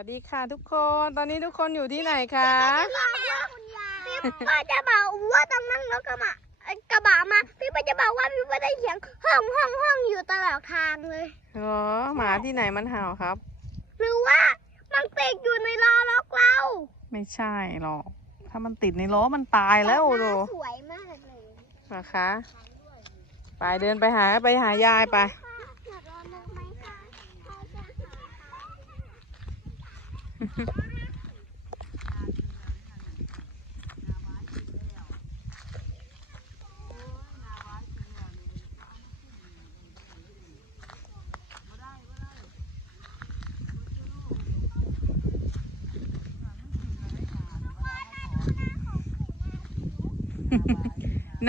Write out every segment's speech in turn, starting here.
วัสดีค่ะทุกคน ตอนนี้ทุกคนอยู่ที่ไหนคะพี่ป้าจะบอกว่าต้องนั่งรถกระบะเอ่อกระบะมา พี่ป้าจะบอกว่าพี่ป้าได้เสียงห้องห้องห้องอยู่ตลอดทางเลยเหรอหมาที่ไหนมันเห่าครับ หรือว่ามันติดอยู่ในล้อรถเรา ไม่ใช่หรอก ถ้ามันติดในล้อมันตายแล้วดูสวยมากเลยนะคะ ไปเดินไปหาไปหายายไป อยากลองดูไหมคะเขาจะหา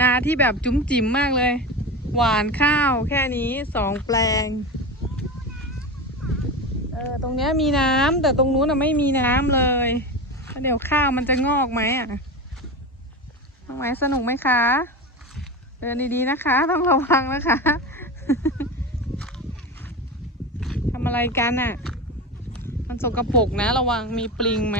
นาที่แบบจุ๋มจิ๋มมากเลย หวานข้าวแค่นี้สองแปลง ตรงเนี้ยมีน้ำแต่ตรงนู้นน่ะไม่มีน้ำเลยแล้วเดี๋ยวข้าวมันจะงอกไหมอะน้องไหมสนุกไหมคะ เดินดีๆนะคะ ต้องระวังนะคะทำอะไรกันอะ มันสกปรกนะ ระวังมีปลิงไหม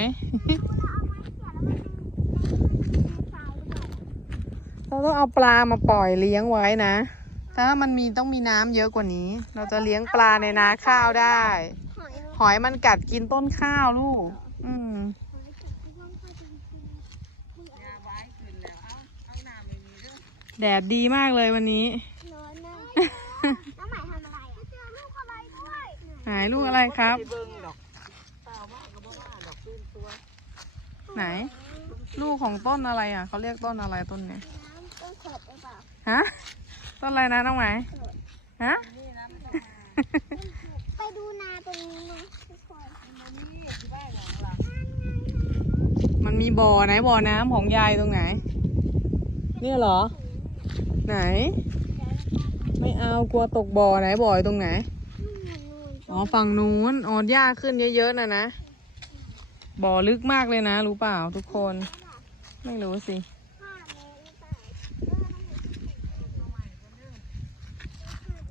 เราต้องเอาปลามาปล่อยเลี้ยงไว้นะ ถ้ามันมีต้องมีน้ำเยอะกว่านี้ เราจะเลี้ยงปลาในนาข้าวได้ห อยหอยมันกัดกินต้นข้าวลูก อืมแดดดีมากเลยวันนี้ร้อนนะน้องใหม่ทำอะไรอะเจอลูกอะไรด้วยหายลูกอะไรครับ ไหน ลูกของต้นอะไรอะเขาเรียกต้นอะไรต้นเนี้ยน้ำต้องเข็ดหรือเปล่าฮะต้นอะไรนะน้องไหมฮะไปดู นาตรงนี้นะทุกคนมันมีบ่อไหนบ่อน้ำของยายตรงไหน เนี่ยเหรอ ไหน ไม่เอากลัวตกบ่อไหนบ่ออยู่ตรงไหน อ๋อฝั่งนู้นอ๋อหญ้าขึ้นเยอะๆนะนะ บ่อลึกมากเลยนะ รู้เปล่าทุกคน ไม่รู้สิห้าเมตรหรือเป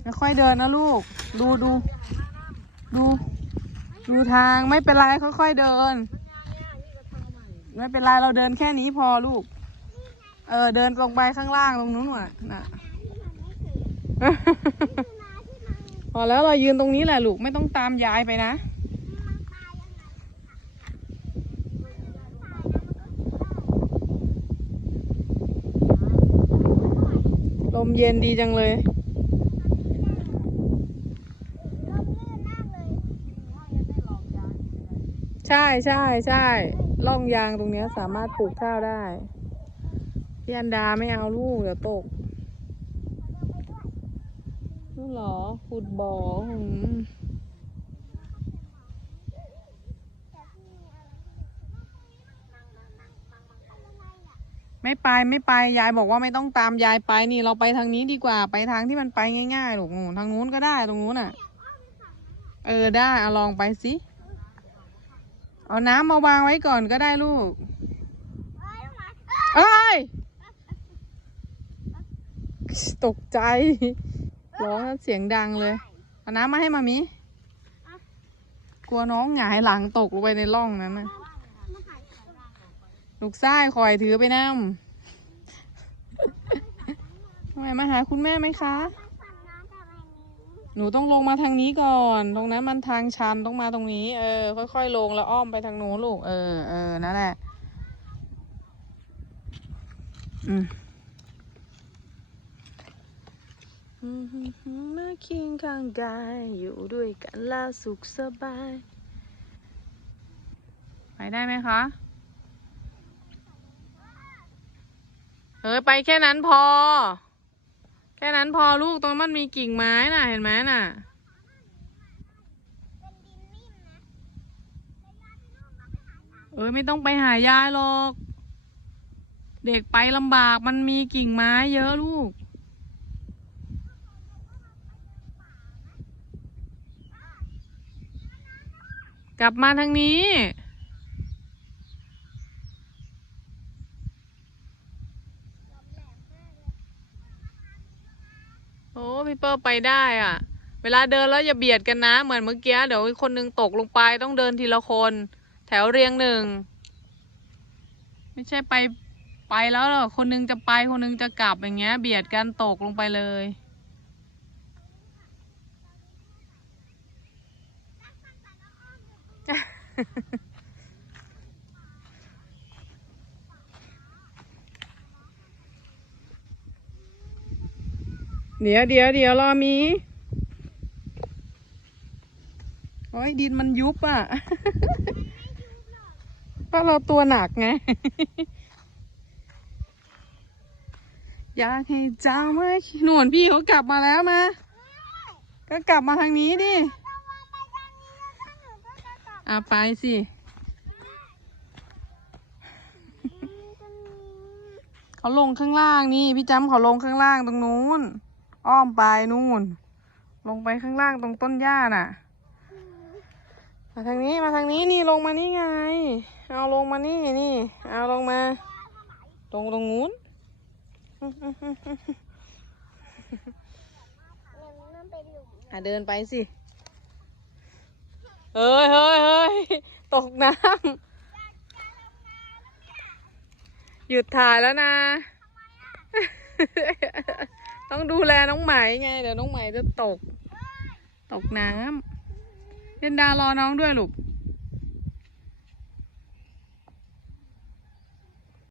ล่าค่อยเดินนะลูก ดูดู ดูดูทางไม่เป็นไรค่อยๆเดิน ไม่เป็นไรเราเดินแค่นี้พอลูก เออเดินตรงไปข้างล่างตรงนู้นว่ะน่ะพอแล้วเรายืนตรงนี้แหละลูกไม่ต้องตามยายไปนะลมเย็นดีจังเลย ใช่ใช่ใช่ร่องยางตรงเนี้ยสามารถปลูกข้าวได้พี่อันดาไม่เอาลูกเดี๋ยวตกนู่นเหรอขุดบ่อหืมไม่ไปไม่ไปยายบอกว่าไม่ต้องตามยายไปนี่เราไปทางนี้ดีกว่าไปทางที่มันไปง่ายๆหลูกทางนู้นก็ได้ตรงนู้นอะ เออได้อาลองไปสิ เอาน้ำมาวางไว้ก่อนก็ได้ลูก เอ้ย ตกใจ ร้องแล้วเสียงดังเลย เอาน้ำมาให้มามิ กลัวน้องหงายหลังตกลงไปในร่องนั้นนะลูกซ้ายคอยถือไปน้ำทำไมมาหาคุณแม่ไหมคะ หนูต้องลงมาทางนี้ก่อน ตรงนั้นมันทางชันต้องมาตรงนี้ เออ ค่อยๆลงแล้วอ้อมไปทางโน้นลูก เออเออนั่นแหละ อืมมาเคียงข้างกายอยู่ด้วยกันแล้วสุขสบาย ไปได้ไหมคะ เออ ไปแค่นั้นพอ แค่นั้นพอลูกตรงมันมีกิ่งไม้น่ะ เห็นไหมน่ะเออไม่ต้องไปหายายหรอก เด็กไปลำบากมันมีกิ่งไม้เยอะลูก กลับมาทางนี้ โอ้พี่เปิ้ล ไปได้อะ เวลาเดินแล้วอย่าเบียดกันนะ เหมือนเมื่อกี้เดี๋ยวคนนึงตกลงไปต้องเดินทีละคน แถวเรียงหนึ่ง ไม่ใช่ไปไปแล้วหรอคนนึงจะไปคนนึงจะกลับอย่างเงี้ย เบียดกันตกลงไปเลย เดี๋ยวเดี๋ยวเดี๋ยวรอมี โอ้ยดินมันยุบอะก็เราตัวหนักไง อยากให้เจ้าเมื่อหนวนพี่เขากลับมาแล้วมา ก็กลับมาทางนี้ดิอะไปสิเขาลงข้างล่างนี่ พี่จำเขาลงข้างล่างตรงนู้น อ้อมไปนู่น ลงไปข้างล่างตรงต้นหญ้าน่ะ มาทางนี้มาทางนี้นี่ลงมานี่ไง เอาลงมานี่นี่ เอาลงมา ตรงตรงนู้นอะเดินไปสิ เฮ้ยเฮ้ยเฮ้ยตกน้ำหยุดถ่ายแล้วนะ ดูแลน้องไหมไง เดี๋ยวน้องไหมจะตก ตกน้ำเยนดารอน้องด้วยลูก